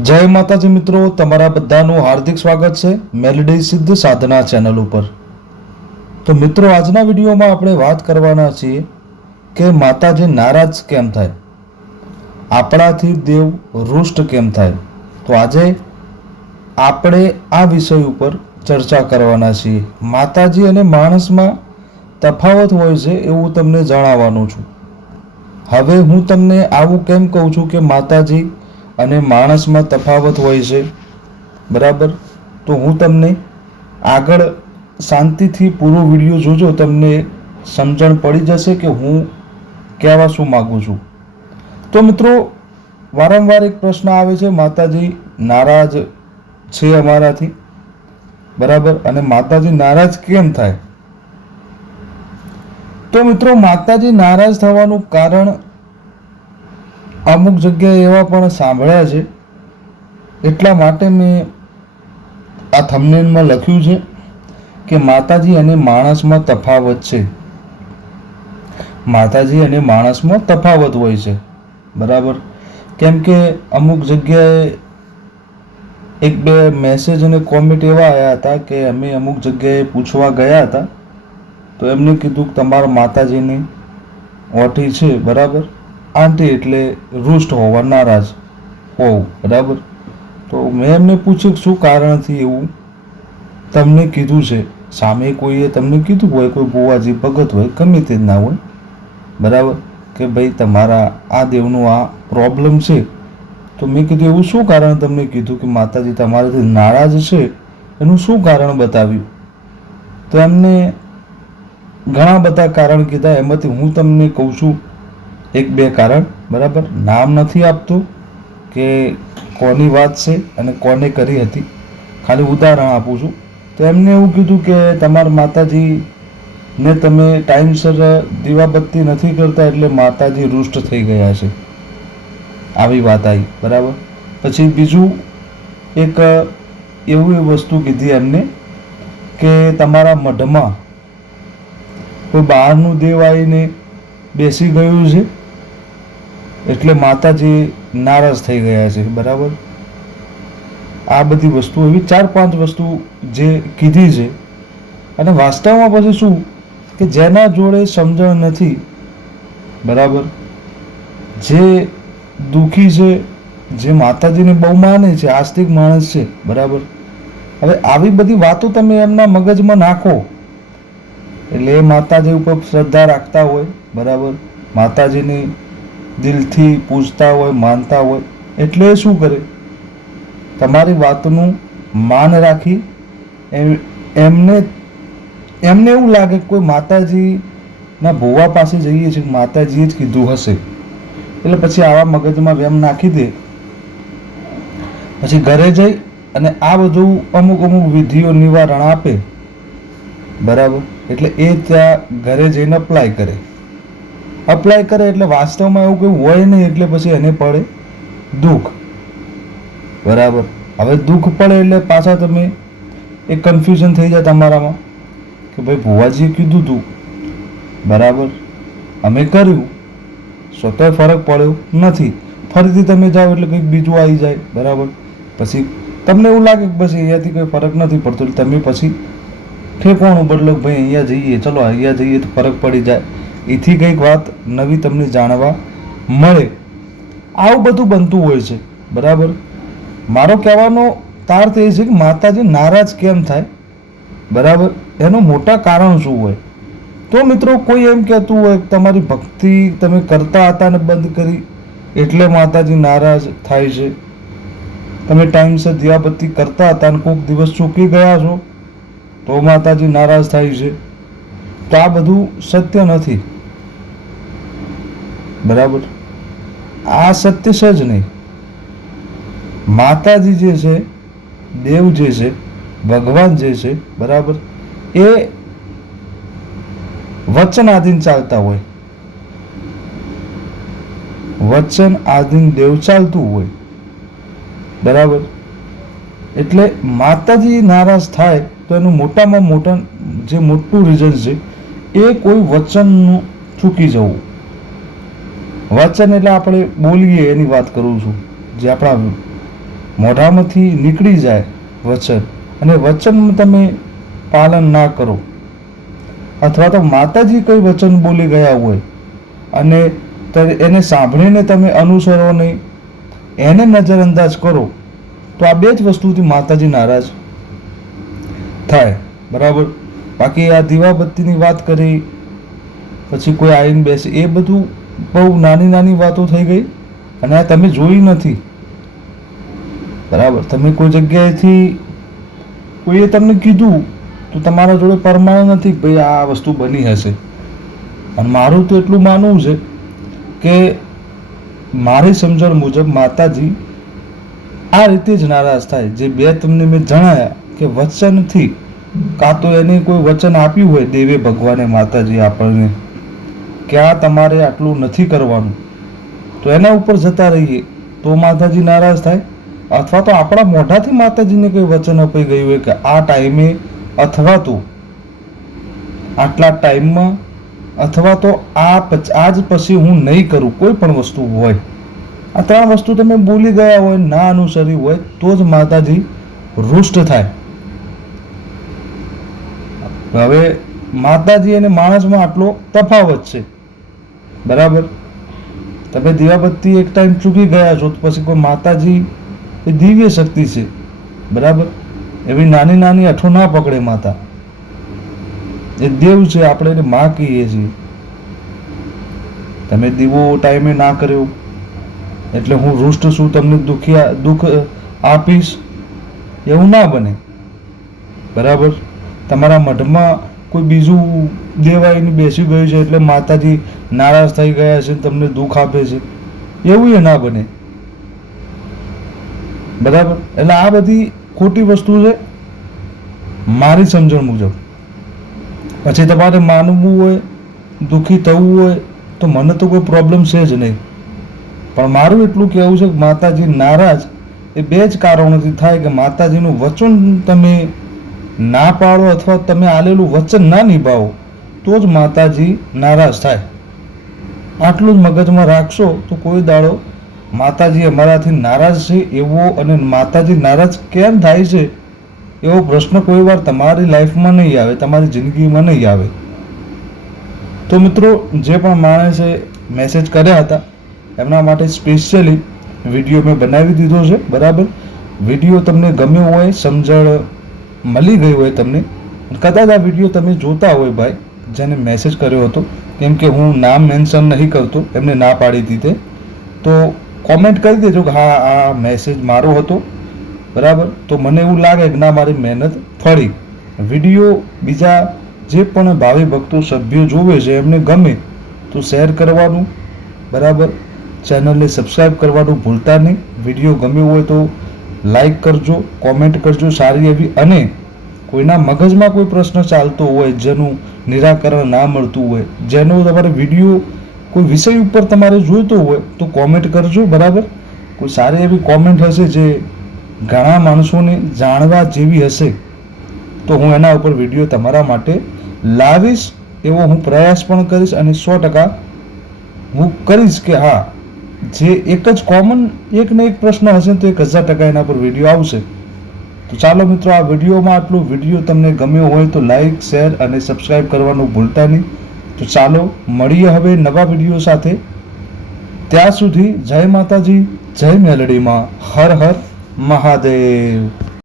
જય માતાજી મિત્રો, તમારા બધાનું હાર્દિક સ્વાગત છે મેલડી સિદ્ધ સાધના ચેનલ ઉપર. તો મિત્રો, આજના વિડીયોમાં આપણે વાત કરવાના છીએ કે માતાજી નારાજ કેમ થાય? આપણાથી દેવ રૂષ્ટ કેમ થાય? તો આજે આપણે આ વિષય ઉપર ચર્ચા કરવાના છીએ. માતાજી અને માણસમાં તફાવત હોય છે એવું તમને જણાવવાનું છું. હવે હું તમને આવું કેમ કહું છું કે માતાજી અને માણસમાં તફાવત હોય છે. બરાબર? તો હું તમને આગળ શાંતિથી પૂરો વીડિયો જોજો, તમને સમજણ પડી જશે કે હું કહેવા શું માગું છું. તો મિત્રો, વારંવાર એક પ્રશ્ન આવે છે, માતાજી નારાજ છે અમારાથી. બરાબર? અને માતાજી નારાજ કેમ થાય? તો મિત્રો, માતાજી નારાજ થવાનું કારણ અમુક જગ્યાએ એવા પણ સાંભળ્યા છે. એટલા માટે મેં આ થમનેનમાં લખ્યું છે કે માતાજી અને માણસમાં તફાવત છે. માતાજી અને માણસમાં તફાવત હોય છે. બરાબર? કેમ કે અમુક જગ્યાએ એક બે મેસેજ અને કોમેન્ટ એવા આવ્યા હતા કે અમે અમુક જગ્યાએ પૂછવા ગયા હતા. તો એમને કીધું કે તમારા માતાજીની ઓઠી છે. બરાબર? આંટી એટલે રૂષ્ટ હોવા નારાજ. હોવું, બરાબર? તો મેં એમને પૂછ્યું શું કારણથી એવું? તમને કીધું છે. સામે કોઈએ તમને કીધું હોય, કોઈ બુવાજી ભગત હોય, ગમે તે ના હોય. બરાબર? કે ભાઈ તમારા આ દેવનું આ પ્રોબ્લેમ છે. તો મેં કીધું, એવું શું કારણ તમને કીધું કે માતાજી તમારાથી નારાજ છે? એનું શું કારણ બતાવ્યું? તો એમને ઘણા બધા કારણ કીધા. એમાંથી હું તમને કહું છું એક બે કારણ, બરાબર? નામ નથી આપતું કે કોની વાત છે અને કોને કરી હતી. ખાલી ઉદાહરણ આપું છું. તો એમને એવું કીધું કે તમારા માતાજી ને તમે ટાઈમસર દીવાબત્તી નથી કરતા એટલે માતાજી રૂષ્ટ થઈ ગયા છે. આવી વાત આવી, બરાબર? પછી બીજું એક એવું એ વસ્તુ કીધી એમને કે તમારા મઢમાં કોઈ બહારનું દેવ આવીને બેસી ગયું છે? એટલે માતાજી નારાજ થઈ ગયા છે, બરાબર? આ બધી વસ્તુ એવી ચાર પાંચ વસ્તુ જે કીધી છે. અને વાસ્તવમાં પછી શું? કે જેના જોડે સમજણ નથી, બરાબર? જે દુઃખી છે, જે માતાજીને બહુ માને છે, આસ્તિક માણસ છે, બરાબર? હવે આવી બધી વાતો તમે એમના મગજમાં નાખો. એટલે એ માતાજી ઉપર શ્રદ્ધા રાખતા હોય, બરાબર? માતાજીની દિલથી પૂજતા હોય, માનતા હોય, એટલે શું કરે? તમારી વાતનું માન રાખી એમ- એમને એમને એવું લાગે કોઈ માતાજીના ભોવા પાસે જઈએ છીએ, માતાજીએ જ કીધું હશે. એટલે પછી આવા મગજમાં વેમ નાખી દે. પછી ઘરે જઈ અને આ બધું અમુક અમુક વિધિઓ નિવારણ આપે. બરાબર? એટલે એ ત્યાં ઘરે જઈને અપ્લાય કરે. અપ્લાય કરે એટલે વાસ્તવમાં એવું કંઈ હોય નહીં એટલે પછી એને પડે દુઃખ. બરાબર. હવે દુઃખ પડે એટલે પાછા તમે એક કન્ફ્યુઝન થઈ જાય તમારામાં કે ભાઈ ભુવાજીએ કીધું તું. બરાબર. અમે કર્યું. સ્વતઃ ફરક પડ્યો નથી. ફરીથી તમે જાઓ એટલે કંઈક બીજું આવી જાય. બરાબર. પછી તમને એવું લાગે કે બસ અહીંયાથી કંઈ ફરક નથી પડતો. તમે પછી ઠેકવાનું બદલો ભાઈ અહીંયા જઈએ. ચલો, અહીંયા જઈએ તો ફરક પડી જાય. એથી કંઈક વાત નવી તમને જાણવા મળે. આવું બધું બનતું હોય છે, બરાબર? મારો કહેવાનો તાર્થ એ છે કે માતાજી નારાજ કેમ થાય? બરાબર? એનું મોટા કારણ શું હોય? તો મિત્રો કોઈ એમ કહેતું હોય તમારી ભક્તિ તમે કરતા હતા ને બંધ કરી, એટલે માતાજી નારાજ થાય છે. તમે ટાઈમસર દિવાબત્તી કરતા હતા અને કોઈક દિવસ ચૂકી ગયા છો, તો માતાજી નારાજ થાય છે. તો આ બધું સત્ય નથી. બરાબર? આ સત્ય છે જ નહીં. માતાજી જે છે, દેવ જે છે, ભગવાન જે છે, બરાબર? એ વચન આધીન ચાલતા હોય. વચન આધીન દેવ ચાલતું હોય. બરાબર? એટલે માતાજી નારાજ થાય તો એનું મોટામાં મોટા જે મોટું રીઝન છે, એ કોઈ વચનનું ચૂકી જવું. વચન એટલે આપણે બોલીએ એની વાત કરું છું. જે આપણા મોઢામાંથી નીકળી જાય વચન. અને વચન તમે પાલન ના કરો. અથવા તો માતાજી કોઈ વચન બોલી ગયા હોય અને એને સાંભળીને તમે અનુસરો નહીં, એને નજરઅંદાજ કરો, તો આ બે જ વસ્તુથી માતાજી નારાજ થાય. બરાબર? બાકી આ દીવાબત્તીની વાત કરી, પછી કોઈ આવીને બેસે, એ બધું બહુ નાની નાની વાતો થઈ ગઈ અને આ તમે જોઈ નથી. બરાબર. તમે કોઈ જગ્યાએથી કોઈએ તમને કીધું તો તમારા જોડે પરમાણ નથી ભાઈ આ વસ્તુ બની હશે. અને મારું તો એટલું માનવું છે કે મારી સમજણ મુજબ માતાજી આ રીતે જ નારાજ થાય. જે બે તમને મેં જણાયા કે વચનથી, કાં તો એને કોઈ વચન આપ્યું હોય દેવે ભગવાને માતાજી આપણને કે આ તમારે આટલું નથી કરવાનું. તો એના ઉપર જતા રહીએ. તો માતાજી નારાજ થાય. અથવા તો આપણા મોઢાથી માતાજીને કંઈ વચન અપાઈ ગયું હોય કે આ ટાઈમે અથવા તો આટલા ટાઈમમાં અથવા તો આ આજ પછી હું નહીં કરું, કોઈ પણ વસ્તુ હોય. આ ત્રણ વસ્તુ તમે બોલી ગયા હોય, ના અનુસરી હોય, તો જ માતાજી રુષ્ટ થાય. હવે માતાજી અને માણસમાં આટલો તફાવત છે. બરાબર? તમે દીવાબત્તી એક ટાઈમ ચૂકી ગયા છો, તો પછી કોઈ માતાજી એ દિવ્ય શક્તિ છે. બરાબર? એવી નાની નાની અઠો ના પકડે માતા. એ દેવ છે, આપણે એને માં કહીએ છીએ. તમે દીવો ટાઈમે ના કર્યો, એટલે હું રૂષ્ટ છું, તમને દુખ્યા, દુઃખ આપીશ. એવું ના બને. બરાબર? તમારા મઢમાં કોઈ બીજું દેવાઈને બેસી ગયું છે, એટલે માતાજી નારાજ થઈ ગયા છે તમને દુઃખ આપે છે. એવું એ ના બને. બરાબર? એટલે આ બધી ખોટી વસ્તુ છે મારી સમજણ મુજબ. પછી તમારે માનવું હોય, દુઃખી થવું હોય, તો મને તો કોઈ પ્રોબ્લેમ છે જ નહીં. પણ મારું એટલું કહેવું છે કે માતાજી નારાજ એ બે જ કારણોથી થાય કે માતાજીનું વચન તમે ના પાડો અથવા તમે આલેલું વચન ના નિભાવો, તો જ માતાજી નારાજ થાય. આટલું જ મગજમાં રાખશો તો કોઈ દાડો માતાજી અમારાથી નારાજ છે એવો અને માતાજી નારાજ કેમ થાય છે? એવો પ્રશ્ન કોઈ વાર તમારી લાઈફમાં નહીં આવે, તમારી જિંદગીમાં નહીં આવે. તો મિત્રો, જે પણ માણસે મેસેજ કર્યા હતા, એમના માટે સ્પેશિયલી વીડિયો મેં બનાવી દીધો છે, બરાબર? વીડિયો તમને ગમ્યો હોય, સમજણ મળી ગઈ હોય તમને, કદાચ આ વીડિયો તમે જોતા હોય ભાઈ જેને મેસેજ કર્યો હતો, કેમ કે હું નામ મેન્શન નહીં કરતો, એમને ના પાડી દીધે. તો કોમેન્ટ કરી દેજો કે હા, આ મેસેજ મારો હતો. બરાબર? તો મને એવું લાગે કે ના, મારી મહેનત ફળી. વીડિયો બીજા જે પણ ભાવિ ભક્તો, સભ્યો જોવે છે, એમને ગમે તો શેર કરવાનું. બરાબર? ચેનલને સબસ્ક્રાઈબ કરવાનું ભૂલતા નહીં. વીડિયો ગમ્યો હોય તો લાઈક કરજો કોમેન્ટ કરજો સારી એવી. અને કોઈના મગજમાં કોઈ પ્રશ્ન ચાલતો હોય, જેનું નિરાકરણ ના મળતું હોય, જેનો તમારે વીડિયો કોઈ વિષય ઉપર તમારે જોઈતો હોય, તો કોમેન્ટ કરજો, બરાબર? કોઈ સારી એવી કોમેન્ટ હશે જે ઘણા માણસોને જાણવા જેવી હશે, તો હું એના ઉપર વીડિયો તમારા માટે લાવીશ, એવો હું પ્રયાસ પણ કરીશ અને સો ટકા હું કરીશ કે હા, જે એક જ કોમન એક ને એક પ્રશ્ન હશે તો એક હજાર ટકા એના પર વીડિયો આવશે. તો ચાલો મિત્રો, આ વિડીયોમાં આટલું વીડિયો તમને ગમ્યો હોય તો લાઇક શેર અને સબસ્ક્રાઈબ કરવાનું ભૂલતા નહીં. તો ચાલો, મળીએ હવે નવા વીડિયો સાથે. ત્યાં સુધી જય માતાજી, જય મેલડીમાં. હર હર મહાદેવ.